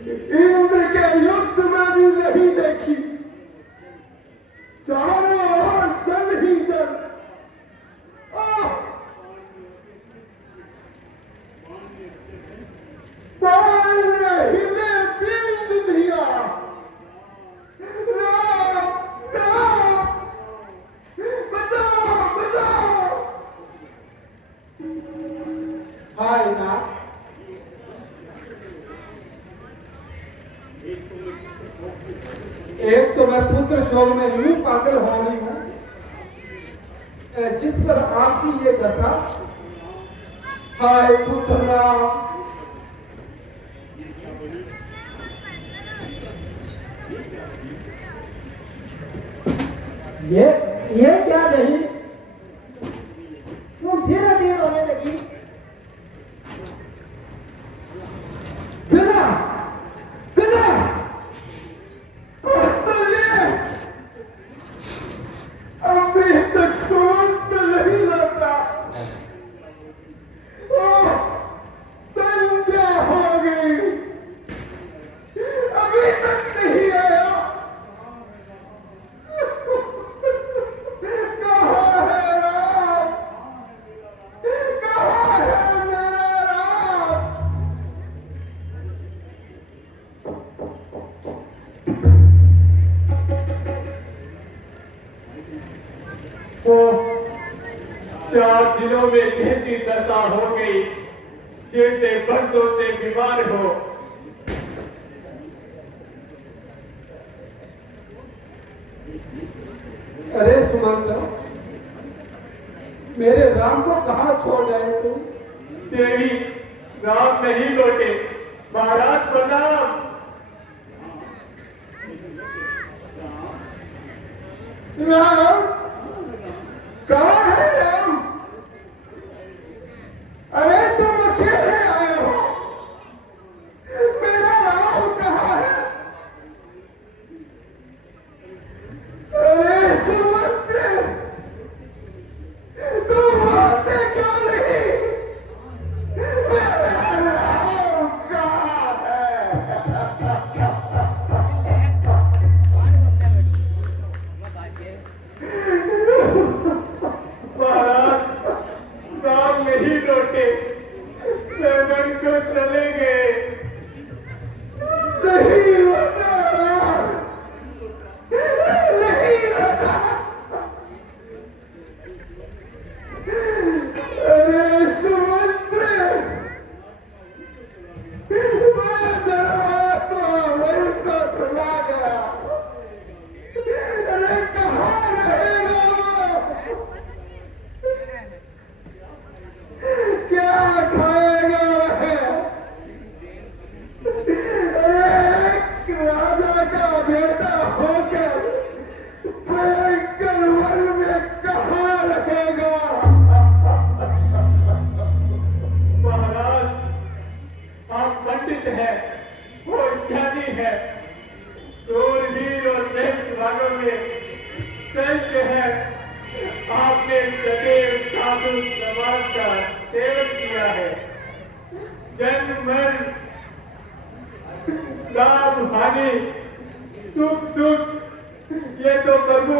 इंद्र के युद्ध में भी नहीं देखी। चारों ओर जल ही जल। बाण ने हिले बींद दिया। राम राम बचाओ बचाओ। हाय नाथ, एक तो मैं पुत्र शोक में यूं पागल हो रही हूं, जिस पर आपकी ये दशा। हाय पुत्र राम। ये क्या नहीं, तुम फिर अधीर होने लगी। चला चला कौशल्य अभी तक सुमंत नहीं लौटा। संध्या हो गई, अभी तक नहीं आया। कहाँ है राम, कहाँ है मेरा राम। वो 4 दिनों में ऐसी दशा हो गई जैसे बरसों से बीमार हो। अरे सुमंत, मेरे राम को कहाँ छोड़ गए तुम? देवी, राम नहीं लौटे। महाराज प्रणाम। राम कहाँ है राम? अरे तुम अकेले आए हो, मेरा राम कहाँ है? अरे सुमंत्र, तुम आते क्यों नहीं? मेरा राम कहाँ है? महाराज, राम नहीं लौटे, जगन को चले गए। नहीं लौटा राम, नहीं लौटा। अरे सुमंत्र, मैं धर्मात्मा वहीं को चला गया। अरे कहाँ रहेगा वो? क्या खाएगा वह? एक राजा का बेटा होकर भयंकर वन में कहाँ रहेगा? महाराज, आप पंडित हैं, वो ज्ञानी है, शूरवीर और श्रेष्ठ भागों में श्रेष्ठ है। आपने सदैव साधु समाज का सेवन किया है। जन्म मरण, लाभ हानि, सुख दुख, ये तो प्रभु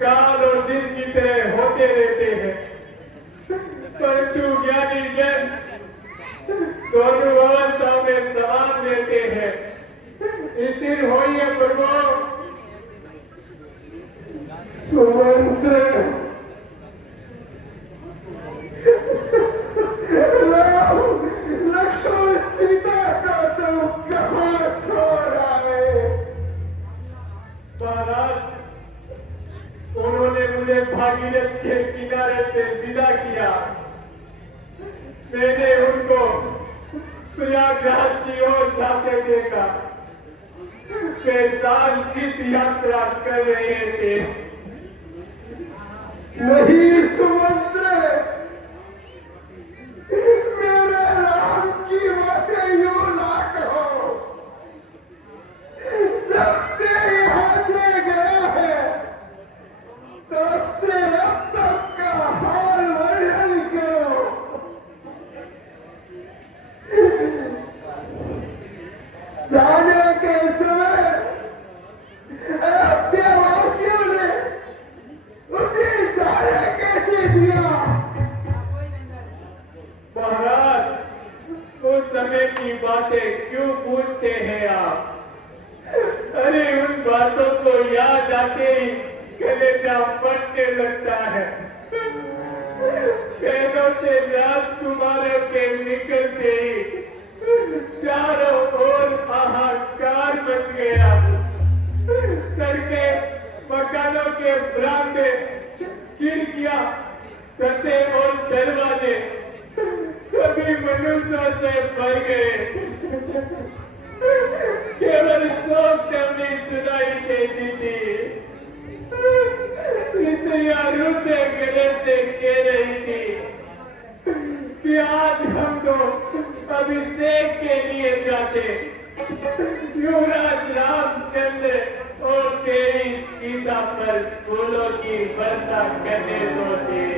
काल और दिन की तरह होते रहते हैं, परंतु ज्ञानी जन दोनों अवस्थाओं में समान रहते हैं। स्थिर होइए प्रभु। सुमंत्र, राम लक्ष्मण सीता का तुम कहाँ छोड़ आए? महाराज, उन्होंने मुझे भागीरथ के किनारे से विदा किया। मैंने उनको प्रयागराज की ओर जाते देखा। वे सांचित यात्रा कर रहे थे। नहीं सुमंत्र, मेरे राम की बातें यूं ना कहो। जब से यहाँ से गया है, तब से अब तक का हाल वर्णन करो। जाने के समय देवासियों ने उसे जाने कैसे दिया? महाराज, उस समय की बातें क्यों पूछते हैं आप? अरे उन बातों को याद आते ही कलेजा फटने लगता है। पैरों से राजकुमारों के निकलते ही चारों ओर हाहाकार मच गया। सड़कें, मकानों के बरामदे, खिड़कियां, छतें और दरवाजे सभी मनुष्यों से भर गए। केवल शोक तभी सुनाई देती थी। स्त्रियां रोते गले से कह रही थी कि आज हम तो अभिषेक के लिए जाते। युवराज रामचंद्र और तेरी सीता पर फूलों की वर्षा करने को थे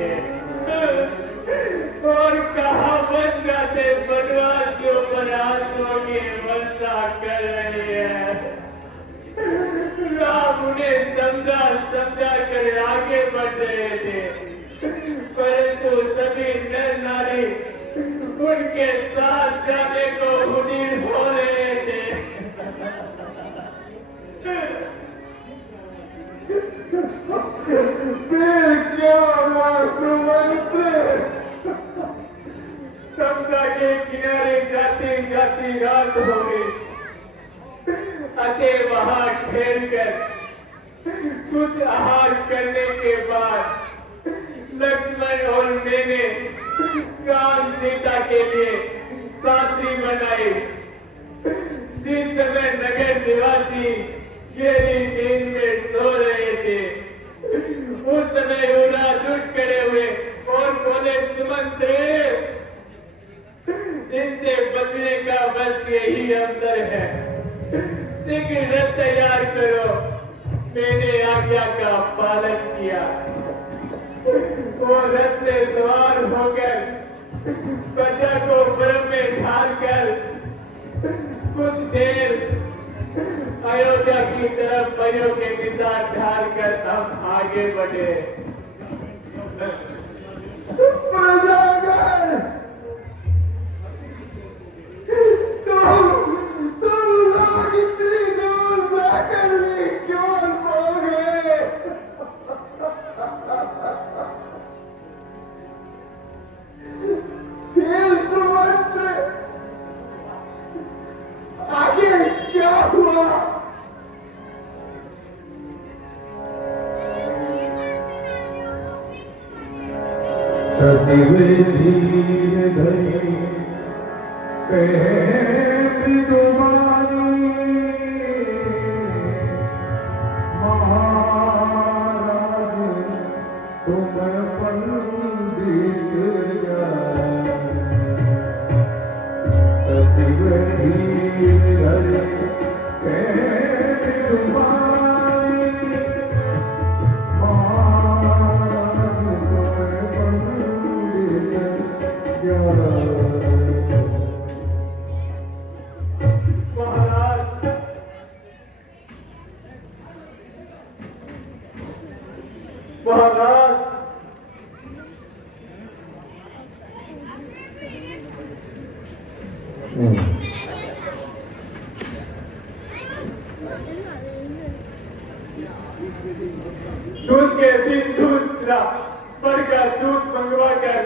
और कहा बन जाते वनवासियों पर आंसुओं की वर्षा कर रही है। राम उन्हें समझा कर आगे बढ़ रहे थे, परंतु सभी नर नारी उनके साथ जाने को उड़ीर हो रहे थे। फिर क्या हुआ सुमंत्र? समझा के किनारे जाती जाती रात हो गई। अतः वहां ठहर कर कुछ आहार करने के बाद लक्ष्मण और मैंने राम सीता के लिए साथी बनाई। जिस समय नगर निवासी गहरी नींद में सो रहे थे, उस समय युवराज उठ खड़े हुए और बोले, सुमंत्र, इनसे बचने का बस यही अवसर है। शीघ्र रथ तैयार करो। मैंने आज्ञा का पालन किया। वो रथ में सवार होकर प्रजा को बर्फ में ढालकर कुछ देर अयोध्या की तरफ परियों के निशान ढालकर हम आगे बढ़े। प्रजागण, तुम लोग इतनी दूर जाकर भी क्यों सो गए? फिर सुमंत्र, आगे क्या हुआ? सजीव धीर धरी मृदुबानी, महाराज तुम पंडित सजीव धीर धरी मृदुबानी, महाराज तुम पंडित महाराज, दूध के दिन दूध चला, बढ़ का दूध मंगवा कर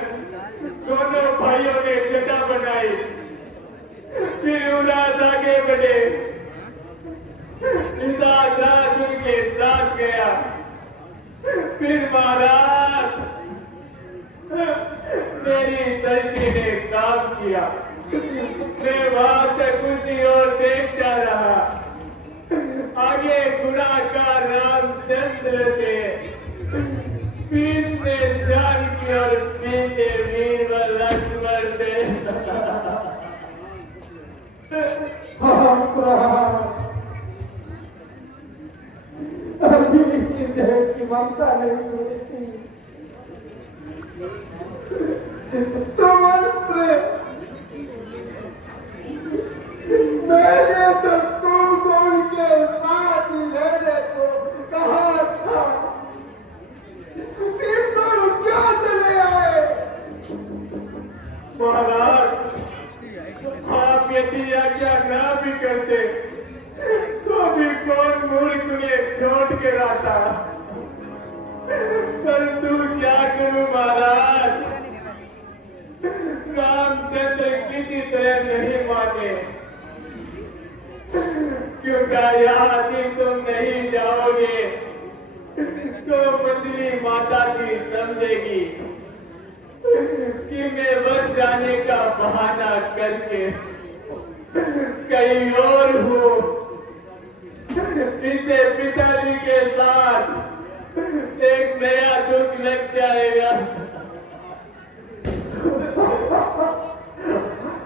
दोनों भाइयों ने जटा बनाई। फिर युवराज आगे बढ़े। निषाद राज उनके साथ गया। फिर महाराज, मेरी धरती ने काम किया। मैं वहां तक उसी ओर देखता रहा। आगे गुणाकार रामचंद्र थे, बीच में जानकी और पीछे वीर व लक्ष्मण थे। अभी चिंता की ममता नहीं होती। सुमंत्र, मैं मैंने तो तुमको उनके साथ ही रहने को कहा था, फिर तुम क्यों चले आए? महाराज, आप यदि आज्ञा ना भी करते तो भी कौन मूर्ख उन्हें छोड़ के रहता। परंतु क्या करूं महाराज, रामचंद्र किसी तरह नहीं माने, क्योंकि यदि तुम नहीं जाओगे तो मंजली माता जी समझेगी कि मैं वन जाने का बहाना करके कहीं और हूँ। इसे पिताजी के साथ एक नया दुख लग जाएगा।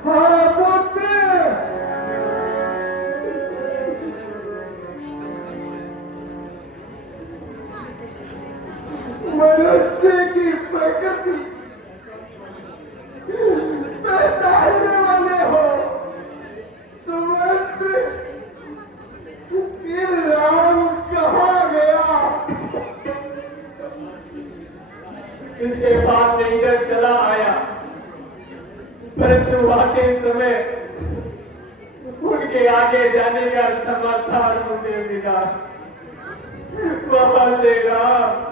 हाँ पुत्र, मनुष्य की प्रकृति पहचानने वाले हो। सुमंत्र, फिर राम कहाँ गया? इसके बाद मैं इधर चला आया, परंतु आते समय उनके आगे जाने का समाचार मुझे मिला। वहां से राम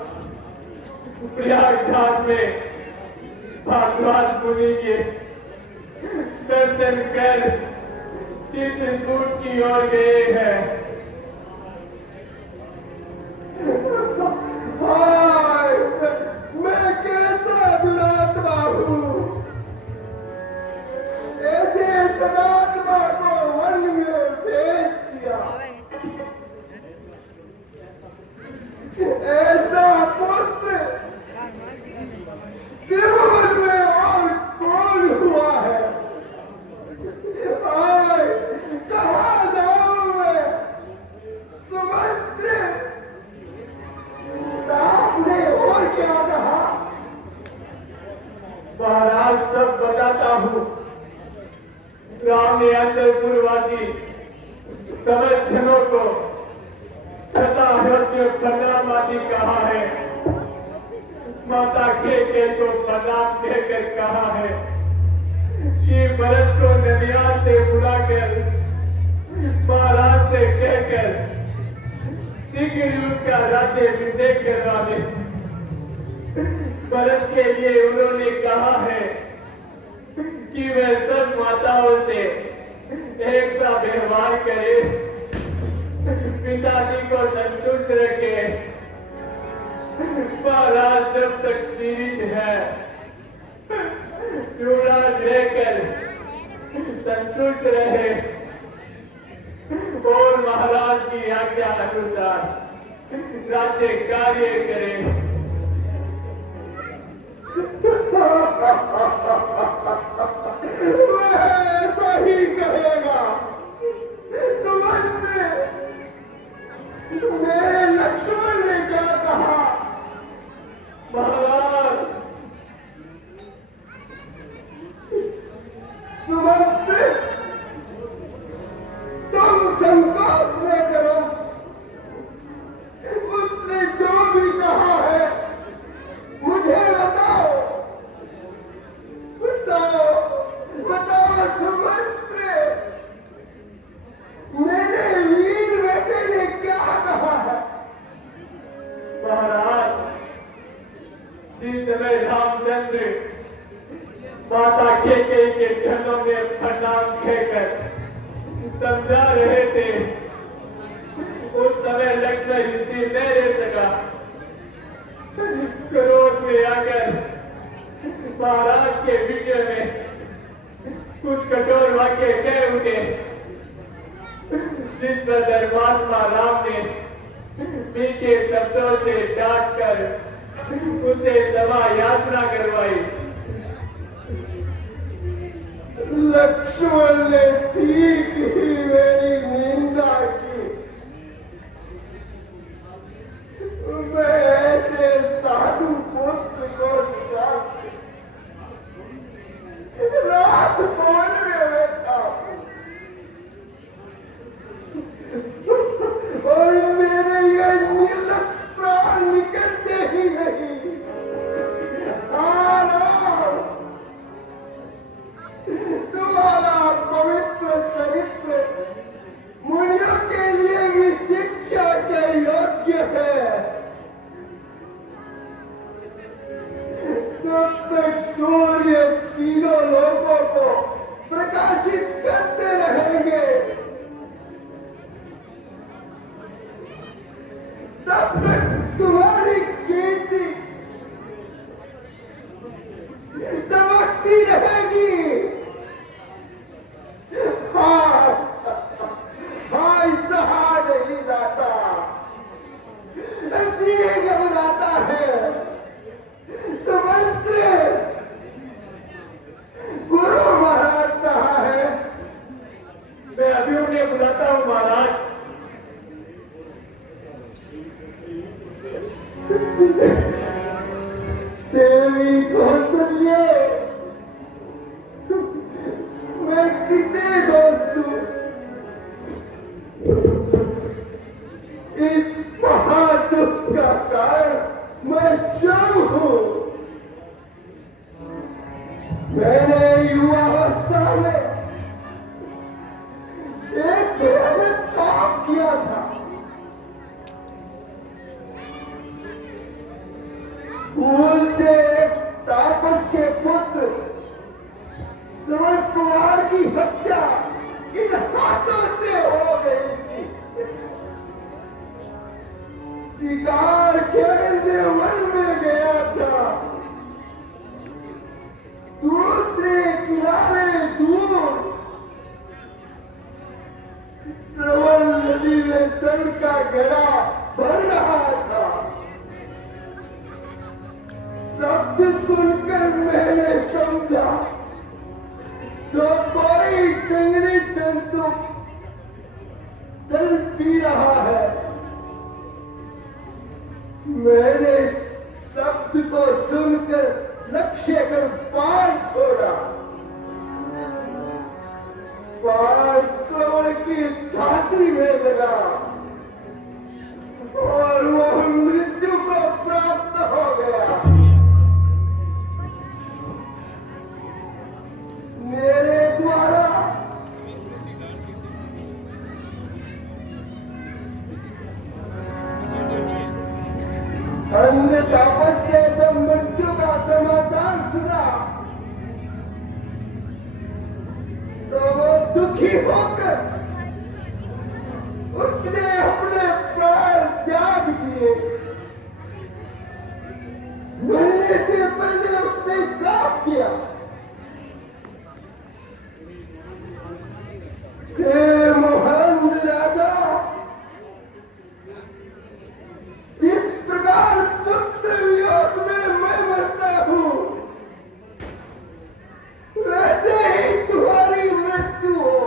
प्रयागराज में भारद्वाज मुनि के दर्शन कर चित्रकूट की ओर गए हैं। हाय, मैं कैसा दुरात्मा हूँ, ऐसे सदात्मा को वन में भेज दिया। ऐसा पुत्र त्रिभुवन में और कौन हुआ है? हाय, कहाँ जाऊं मैं? सुमंत्र, आपने और क्या कहा? महाराज, सब बताता हूँ। राम ने अंतरपुरवासी समस्त जनों को तथा हृदय प्रणाम आदि कहा है। माता के को प्रणाम कहकर कहा है कि भरत को नदियान से बुलाकर महाराज से कहकर शीघ्र उसका राज्याभिषेक करवा दे। भरत के लिए उन्होंने कहा है कि वह सब माताओं से एक सा व्यवहार करे, पिताजी को संतुष्ट रखे। महाराज जब तक जीवित है युवराज रहकर संतुष्ट रहे और महाराज की आज्ञा अनुसार राज्य कार्य करे। वह ऐसा ही कहेगा। सुमंत्र, मेरे लक्ष्मण ने क्या कहा? महाराज, सुमंत्र, तुम संकोच न करो। उसने जो भी कहा है मुझे बताओ। बताओ, बताओ सुमंत्र, मेरे वीर बेटे ने क्या कहा है? महाराज, जिस समय रामचंद्र माता के चरणों में प्रणाम कहकर समझा रहे थे, उस समय लक्ष्मण स्थिर नहीं रह सका। क्रोध में आकर महाराज के विषय में कुछ कठोर वाक्य कह उठे, जिस पर धर्मात्मा राम ने मीठे शब्दों से डांट कर उसे क्षमा याचना करवाई। लक्ष्मण ने ठीक ही मेरी निंदा की। मैं ऐसे साधु पुत्र को राजभवन में बैठा, तक तुम्हारी कीर्ति चमकती रहेगी। हाँ, हाँ, सहा नहीं जाता, जी घबराता है। सुमंत्र, गुरु महाराज कहाँ है? मैं अभी उन्हें बुलाता हूँ महाराज। देवी कौशल्य, मैं किसे दोस्त हूँ? इस महादुख का कारण मैं स्वयं हूँ। मैंने युवावस्था में एक भयानक पाप किया था। भूल से एक तापस के पुत्र श्रवण कुमार की हत्या इन हाथों से हो गई थी। शिकार खेलने वन में गया था। दूसरे किनारे दूर श्रवण नदी में जल का घड़ा भर रहा था। शब्द सुनकर मैंने समझा जो कोई जंगली जंतु जल पी रहा है। मैंने शब्द को सुनकर लक्ष्य कर बाण छोड़ा। बाण श्रवण की छाती में लगा और वह मृत्यु को प्राप्त हो गया। मेरे द्वारा अंध तापस ने जब मृत्यु का समाचार सुना तो वो दुखी होकर उसने अपने प्राण त्याग दिए। मरने से पहले उसने श्राप किया, हे महान राजा, जिस प्रकार पुत्र वियोग में मैं मरता हूं, वैसे ही तुम्हारी मृत्यु हो।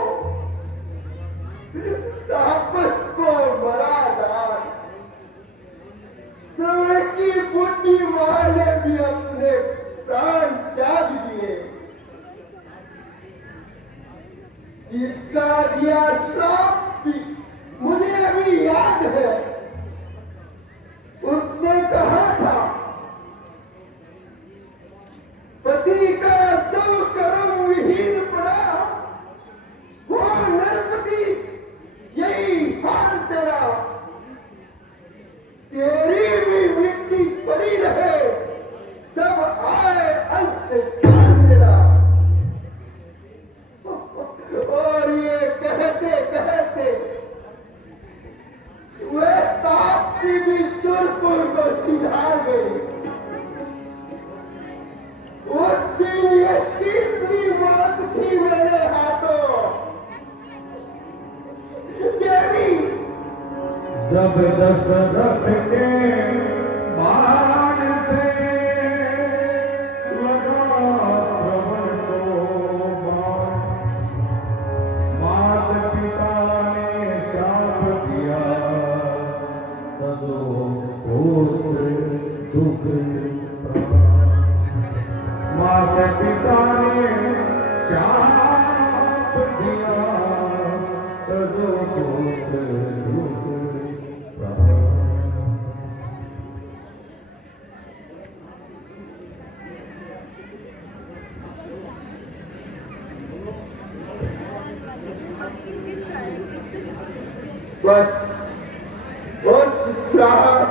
तापस को मरा जाए। श्रवण की बुद्धि मां ने भी अपने प्राण त्याग दिए। जिसका दिया श्राप भी मुझे अभी याद है। उसने कहा था, पति का सब कर्म विहीन पड़ा हो नरपति, यही हाल तेरा। तेरी भी मिट्टी पड़ी रहे जब आए अंत काल मेरा। और ये कहते कहते वह तापसी भी सुरपुर को सिधार गई। उस दिन ये तीसरी मौत थी मेरे हाथों। देवी, जब दशरथ के बाण से लगा श्रवण को बाण, माता पिता ने शाप दिया, तजो पुत्र दुख प्राण। माता पिता ने शाप दिया, तजो पुत्र दुख प्राण। बस उस श्राप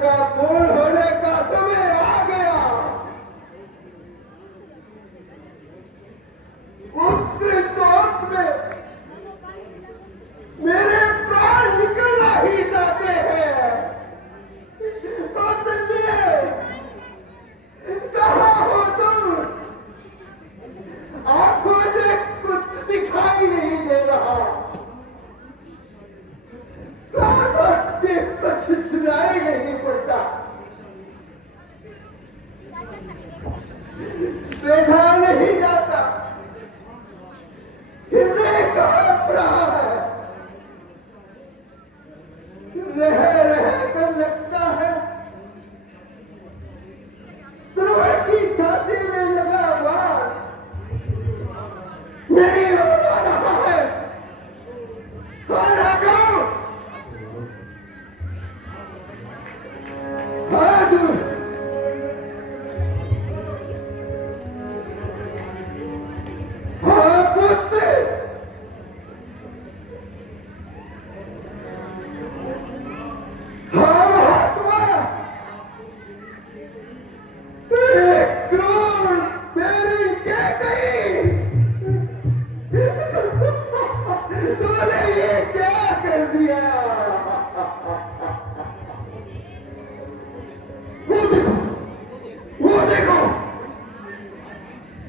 का पूर्ण होने का समय आ गया। पुत्र शोक में मेरे प्राण निकल कांप रहा है। रह कर लगता है श्रवण की छाती में लगा बाण मेरी ओर आ रहा है। हाँ राघव, हाँ दूर, हाँ पुत्र, हाँ महात्मा, क्रोध मेरी क्या गई? तूने ये क्या कर दिया? वो देखो, वो देखो,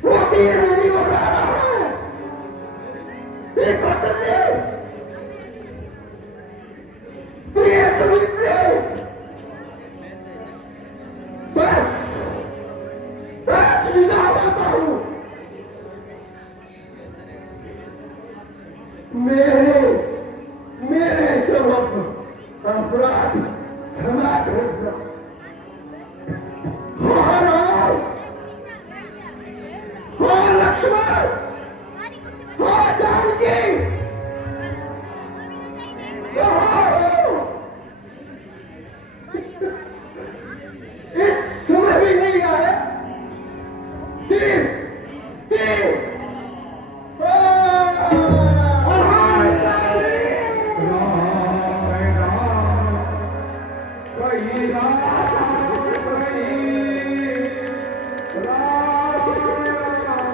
वो तीर मेरी ओर आ रहा है। एक कौशल्य, ये सुमित्र, बस बस विदा होता हूँ। मेरे सब अपराध क्षमा करना। हाँ राम, हाँ लक्ष्मण, हाँ जानकी, कहाँ हो? इस समय भी नहीं आए। तीर, तीर, राम राम कही राम